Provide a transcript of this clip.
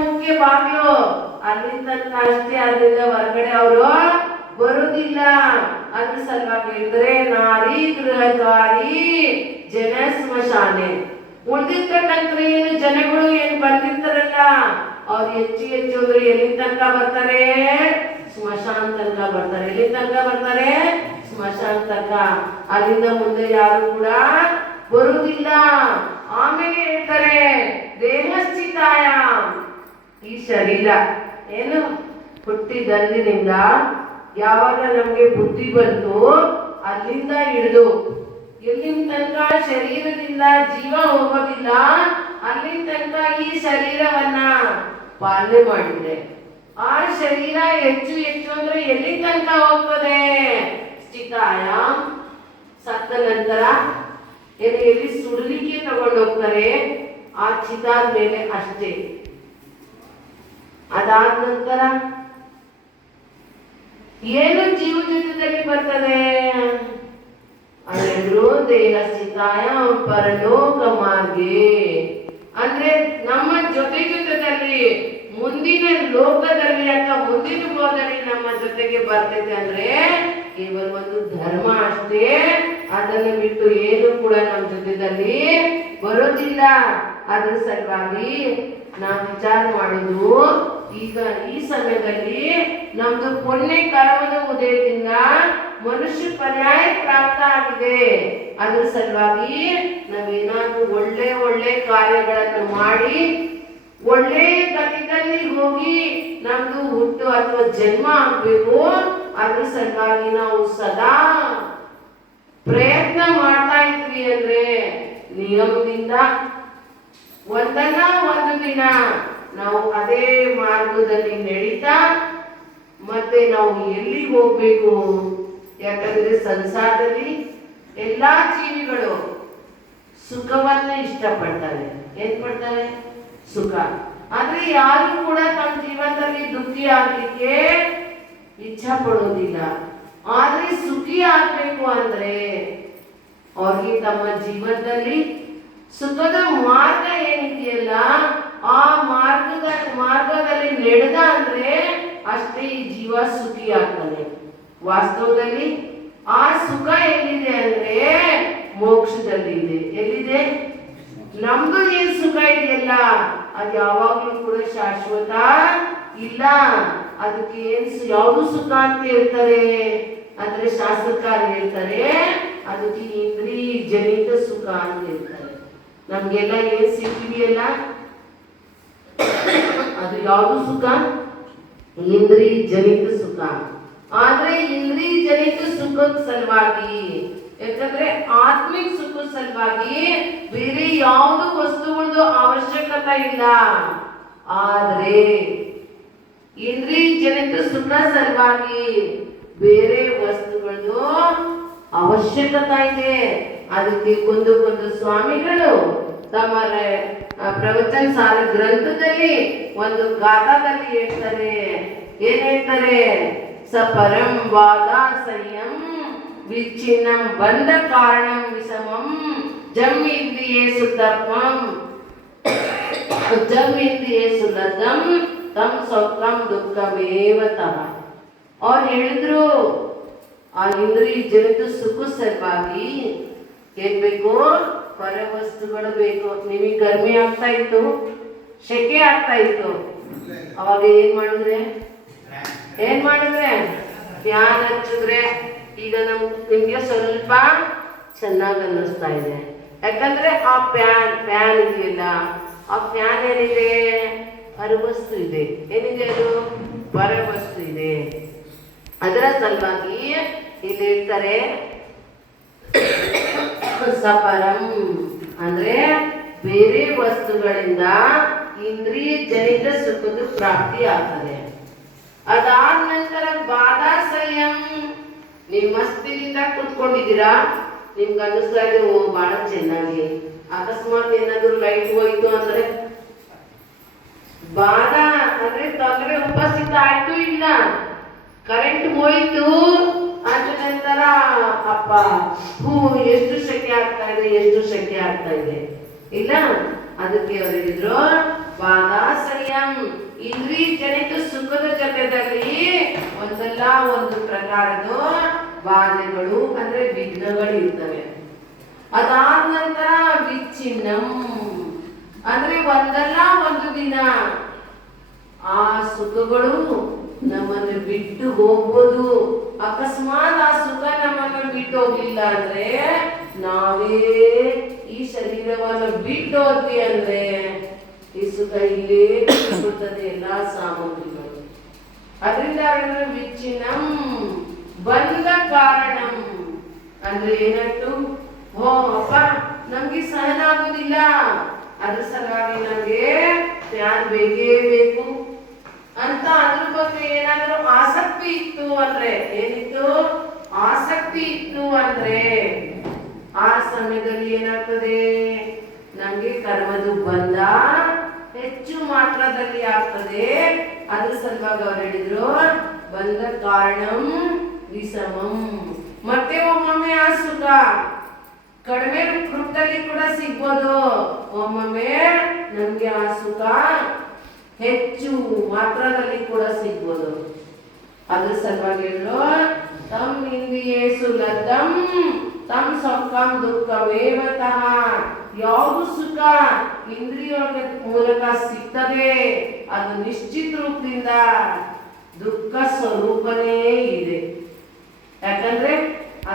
ಮುಖ್ಯ ಬಾಗಿಲು, ಅಲ್ಲಿಂದ ತನಕ ಅಷ್ಟೇ, ಅದರಿಂದ ಹೊರಗಡೆ ಅವರು ಬರುವುದಿಲ್ಲ. ಅದ್ರ ಸಲುವಾಗಿ ಹೇಳಿದ್ರೆ ನಾರಿ ಗೃಹದ್ವಾರಿ ಜನ ಸ್ಮಶಾನೆ. ಉಳಿದಿರ್ತಕ್ಕಂಥ ಏನು ಜನಗಳು ಏನ್ ಬಂದಿರ್ತಾರಲ್ಲ ಅವ್ರು ಹೆಚ್ಚು ಹೆಚ್ಚು ಅಂದ್ರೆ ಎಲ್ಲಿ ತನಕ ಬರ್ತಾರೆ? ಸ್ಮಶಾನ ತನಕ ಬರ್ತಾರೆ. ಎಲ್ಲಿ ತನಕ ಬರ್ತಾರೆ? ಸ್ಮಶಾನ ತನಕ. ಅಲ್ಲಿಂದ ಮುಂದೆ ಯಾರು ಕೂಡ ಬರುವುದಿಲ್ಲ. ಆಮೇಲೆ ಹೇಳ್ತಾರೆ ದೇಹಸ್ಥಿತಾಯ, ಈ ಶರೀರ ಏನು ಹುಟ್ಟಿದಂದಿನಿಂದ ಯಾವಾಗ ನಮ್ಗೆ ಬುದ್ಧಿ ಬಂತು ಅಲ್ಲಿಂದ ಹಿಡಿದು ಎಲ್ಲಿನ ತನಕ ಶರೀರದಿಂದ ಜೀವ ಹೋಗೋದಿಲ್ಲ ಅಲ್ಲಿನ ತನಕ ಈ ಶರೀರವನ್ನ ಪಾಲನೆ ಮಾಡಿದ್ರೆ ಆ ಶರೀರ ಹೆಚ್ಚು ಹೆಚ್ಚು ಅಂದ್ರೆ ಎಲ್ಲಿ ತನಕ ಹೋಗ್ತದೆ? ಸ್ಥಿತಾಯ, ಸತ್ತ ನಂತರ ಎಲ್ಲಿ ಸುಡಲಿಕ್ಕೆ ತಗೊಂಡು ಹೋಗ್ತಾರೆ ಆ ಚಿತಾದ ಮೇಲೆ ಅಷ್ಟೇ. ಅದಾದ ನಂತರ ಏನು ಜೀವ ಜೊತೆಯಲ್ಲಿ ಬರ್ತದೆ ಅಲ್ಲಿದ್ರು ದೇಹ ಸ್ಥಿತಾಯ ಪರಲೋಕ ಮಾರ್ಗೆ, ಅಂದ್ರೆ ನಮ್ಮ ಜೊತೆ ಜೊತೆಯಲ್ಲಿ ಮುಂದಿನ ಲೋಕದಲ್ಲಿ ಅಥವಾ ಮುಂದಿನ ಲೋಕದಲ್ಲಿ ನಮ್ಮ ಜೊತೆಗೆ ಬರ್ತೈತೆ ಅಂದ್ರೆ ಕೇವಲ ಒಂದು ಧರ್ಮ ಅಷ್ಟೇ. ಅದನ್ನು ಬಿಟ್ಟು ಏನು ಕೂಡ ನಮ್ಮ ಜೊತೆಯಲ್ಲಿ ಬರೋದಿಲ್ಲ. ಅದ್ರ ಸಲುವಾಗಿ ನಾವು ವಿಚಾರ ಮಾಡುದು ಈಗ ಈ ಸಮಯದಲ್ಲಿ ನಮ್ದು ಪುಣ್ಯ ಕರ್ಮದ ಉದಯದಿಂದ ಮನುಷ್ಯ ಪರ್ಯಾಯ ಪ್ರಾಪ್ತ ಆಗಿದೆ. ಅದ್ರ ಸಲುವಾಗಿ ನಾವೇನಾದ್ರೂ ಒಳ್ಳೆ ಒಳ್ಳೆ ಕಾರ್ಯಗಳನ್ನು ಮಾಡಿ ಒಳ್ಳೆ ಗತಿಯಲ್ಲಿ ಹೋಗಿ ನಮ್ದು ಹುಟ್ಟು ಅಥವಾ ಜನ್ಮ ಆಗ್ಬೇಕು. ಅದ್ರ ಸಲುವಾಗಿ ನಾವು ಸದಾ ಪ್ರಯತ್ನ ಮಾಡ್ತಾ ಇದ್ವಿ ಅಂದ್ರೆ ನಿಯಮದಿಂದ ಒಂದಲ್ಲ ಒಂದು ದಿನ ನಾವು ಅದೇ ಮಾರ್ಗದಲ್ಲಿ ನಡೀತಾ ಮತ್ತೆ ನಾವು ಎಲ್ಲಿ ಹೋಗ್ಬೇಕು? ಯಾಕಂದ್ರೆ ಸಂಸಾರದಲ್ಲಿ ಎಲ್ಲಾ ಜೀವಿಗಳು ಸುಖವನ್ನ ಇಷ್ಟಪಡ್ತಾರೆ. ಏನ್ ಪಡ್ತಾರೆ? ಸುಖ. ಆದ್ರೆ ಯಾರು ಕೂಡ ತಮ್ಮ ಜೀವನದಲ್ಲಿ ದುಃಖಿ ಆಗ್ಲಿಕ್ಕೆ ಇಚ್ಛಾ ಪಡೋದಿಲ್ಲ. ಆದ್ರೆ ಸುಖಿ ಆಗ್ಬೇಕು ಅಂದ್ರೆ ಅವ್ರಿಗೆ ತಮ್ಮ ಜೀವನದಲ್ಲಿ ಸುಖದ ಮಾರ್ಗ ಏನಿದೆಯಲ್ಲ ಆ ಮಾರ್ಗದಲ್ಲಿ ನಡೆದ ಅಂದ್ರೆ ಅಷ್ಟೇ ಈ ಜೀವ ಸುಖಿ ಆಗ್ತಾನೆ. ವಾಸ್ತವದಲ್ಲಿ ಆ ಸುಖ ಎಲ್ಲಿದೆ ಅಂದ್ರೆ ಮೋಕ್ಷದಲ್ಲಿ ಇದೆ. ಎಲ್ಲಿದೆ? ನಮ್ದು ಏನ್ ಸುಖ ಇದೆಯಲ್ಲ ಅದು ಯಾವಾಗ್ಲೂ ಕೂಡ ಶಾಶ್ವತ ಇಲ್ಲ. ಅದಕ್ಕೆ ಯಾವುದು ಸುಖ ಅಂತ ಹೇಳ್ತಾರೆ ಅಂದ್ರೆ ಶಾಸ್ತ್ರಕಾರ ಹೇಳ್ತಾರೆ ಅದಕ್ಕೆ ಇಂದ್ರಿಯ ಜನಿತ ಸುಖ ಅಂತ ಹೇಳ್ತಾರೆ. ನಮ್ಗೆಲ್ಲ ಏನ್ ಸಿಕ್ಕಿದೆಯಲ್ಲ ಅದು ಯಾವುದು ಸುಖ? ಇಂದ್ರಿಯ ಜನಿತ ಸುಖ. ಆದ್ರೆ ಇಂದ್ರಿಯ ಜನಿತ ಸುಖದ ಸಲುವಾಗಿ, ಯಾಕಂದ್ರೆ ಆತ್ಮಿಕ ಸುಖದ ಸಲುವಾಗಿ ಬೇರೆ ಯಾವುದು ವಸ್ತುಗಳದ್ದು ಅವಶ್ಯಕತೆ ಇಲ್ಲ. ಆದ್ರೆ ಇಂದ್ರಿಯ ಜನಿತ ಸುಖ ಸಲುವಾಗಿ ಬೇರೆ ವಸ್ತುಗಳದ್ದು ಅವಶ್ಯಕತೆ ಇದೆ. ಅದಕ್ಕೆ ಕುಂದು ಸ್ವಾಮಿಗಳು ತಮ್ಮ ಪ್ರವಚನ ಸಾರ ಗ್ರಂಥದಲ್ಲಿ ಒಂದು ಗಾಥಾದಲ್ಲಿ ಹೇಳ್ತಾರೆ. ಏನ್ ಹೇಳ್ತಾರೆ? ಸಪರಂ ವಾದಾಸಯ್ಯಂ ವಿಚ್ಛಿನ್ನಂ ಬಂಧ ಕಾರಣಂ ವಿಷಮಂ ಜಮ್ ಇಂದ್ರಿಯೇಷು ತರ್ಪಂ ಜಮ್ ಇಂದ್ರಿಯೇಷು ಲದಂ ತಂ ಸೌಖ್ಯಂ ದುಃಖಮೇವ ತಃ. ಅವ್ರು ಹೇಳಿದ್ರು ಆ ಇಂದ್ರಿಯ ಜನಿತ ಸುಖ ಸಲುವಾಗಿ ಏನ್ ಬೇಕು? ಹೊರ ವಸ್ತುಗಳು ಬೇಕು. ನಿಮಗೆ ಗರ್ಮಿ ಆಗ್ತಾ ಇತ್ತು, ಸೆಕೆ ಆಗ್ತಾ ಇತ್ತು, ಅವಾಗ ಏನ್ ಮಾಡಿದ್ರೆ ಫ್ಯಾನ್ ಹಚ್ಚಿದ್ರೆ ಈಗ ನಿಮ್ಗೆ ಸ್ವಲ್ಪ ಚೆನ್ನಾಗಿ ಅನ್ನಿಸ್ತಾ ಇದೆ. ಯಾಕಂದ್ರೆ ಆ ಫ್ಯಾನ್ ಇದೆಯಲ್ಲ ಆ ಫ್ಯಾನ್ ಏನಿದೆ? ಹೊರವಸ್ತು ಇದೆ. ಏನಿದೆ ಅದು? ಹೊರವಸ್ತು ಇದೆ. ಅದರ ಸಲುವಾಗಿ ಇಲ್ಲಿ ಹೇಳ್ತಾರೆ ಸಪರಂ ಅಂದ್ರೆ ಬೇರೆ ವಸ್ತುಗಳಿಂದ ಇಂದ್ರಿಯ ಜನಿತ ಸುಖದ ಪ್ರಾಪ್ತಿ ಆಗ್ತದೆ. ಅದಾದ ನಂತರ ಬಾಧಾ ಸಂಯಂ. ನೀವು ಮಸ್ತಿನಿಂದ ಕೂತ್ಕೊಂಡಿದ್ದೀರಾ, ನಿಮ್ಗೆ ಅನ್ನಿಸ್ತಾ ಇದೆ ಓ ಬಹಳ ಚೆನ್ನಾಗಿ, ಅಕಸ್ಮಾತ್ ಏನಾದ್ರು ಲೈಟ್ ಹೋಯ್ತು ಅಂದ್ರೆ ಬಾಧಾ ಅಂದ್ರೆ ತೊಂದರೆ ಉಪಸ್ಥಿತ ಆಯ್ತು ಇಲ್ಲ, ಕರೆಂಟ್ ಹೋಯ್ತು ಅದ ನಂತರ ಅಪ್ಪ ಎಷ್ಟು ಶಕ್ತಿ ಆಗ್ತಾ ಇದೆ ಇಲ್ಲ. ಅದಕ್ಕೆ ಅವ್ರು ಹೇಳಿದ್ರು ಬಾಧಾ ಸಂಯಂ ಒಂದು ಪ್ರಕಾರದ ಬಾಧೆಗಳು ಅಂದ್ರೆ ವಿಘ್ನಗಳು ಇರ್ತವೆ. ಅದಾದ ನಂತರ ವಿಚ್ಛಿನ್ನಂ ಅಂದ್ರೆ ಒಂದಲ್ಲ ಒಂದು ದಿನ ಆ ಸುಖಗಳು ನಮ್ಮನ್ನು ಬಿಟ್ಟು ಹೋಗ್ಬೋದು. ಅಕಸ್ಮಾತ್ ಆ ಸುಖ ನಮ್ಮನ್ನು ಬಿಟ್ಟು ಹೋಗ್ಲಿಲ್ಲ ಅಂದ್ರೆ, ನಾವೇ ಈ ಶರೀರವನ್ನು ಬಿಟ್ಟು ಹೋದ್ವಿ ಅಂದ್ರೆ ಈ ಸುಖ ಇಲ್ಲೇ ಬಿಡುತ್ತದೆ ಎಲ್ಲಾ ಸಾಮಗ್ರಿಗಳು. ಅದರಿಂದ ವಿಚ್ಛಿನ್ನಂ ಬಂದ ಕಾರಣಂ ಅಂದ್ರೆ ಏನಾಯ್ತು, ಓ ಅಪ್ಪ ನಮ್ಗೆ ಸಹನ ಆಗುದಿಲ್ಲ, ಅದ್ರ ಸಲುವಾಗಿ ನಮ್ಗೆ ಫ್ಯಾನ್ ಬೇಕೇ ಬೇಕು ಅಂತ ಅದ್ರ ಬಗ್ಗೆ ಏನಾದ್ರೂ ಆಸಕ್ತಿ ಇತ್ತು ಅಂದ್ರೆ, ಏನಿತ್ತು ಆಸಕ್ತಿ ಇತ್ತು ಅಂದ್ರೆ ಆ ಸಮಯದಲ್ಲಿ ಏನಾಗ್ತದೆ, ನಮ್ಗೆ ಕರ್ಮದ ಬಂಧ ಹೆಚ್ಚು ಮಾತ್ರದಲ್ಲಿ ಆಗ್ತದೆ. ಅದ್ರ ಸಲುವಾಗಿ ಅವ್ರು ಹೇಳಿದ್ರು ಬಂದ ಕಾರಣಂ ವಿಷಮಂ. ಮತ್ತೆ ಒಮ್ಮೊಮ್ಮೆ ಆ ಸುಖ ಕಡಿಮೆ ರೂಪದಲ್ಲಿ ಕೂಡ ಸಿಗ್ಬೋದು, ಒಮ್ಮೊಮ್ಮೆ ನಮ್ಗೆ ಆ ಸುಖ ಹೆಚ್ಚು ಮಾತ್ರದಲ್ಲಿ ಕೂಡ ಸಿಗ್ಬೋದು. ಅದ್ರ ಸಲುವಾಗಿ ಹೇಳಿದ್ರು ತಮ್ ಇಂದ್ರಿಯೇಷು ಲಬ್ಧಂ ತಮ್ ಸುಖಂ ದುಃಖಮೇವತಃ. ಯಾವುದು ಸುಖ ಇಂದ್ರಿಯ ಮೂಲಕ ಸಿಗ್ತದೆ ಅದು ನಿಶ್ಚಿತ ರೂಪದಿಂದ ದುಃಖ ಸ್ವರೂಪನೇ ಇದೆ. ಯಾಕಂದ್ರೆ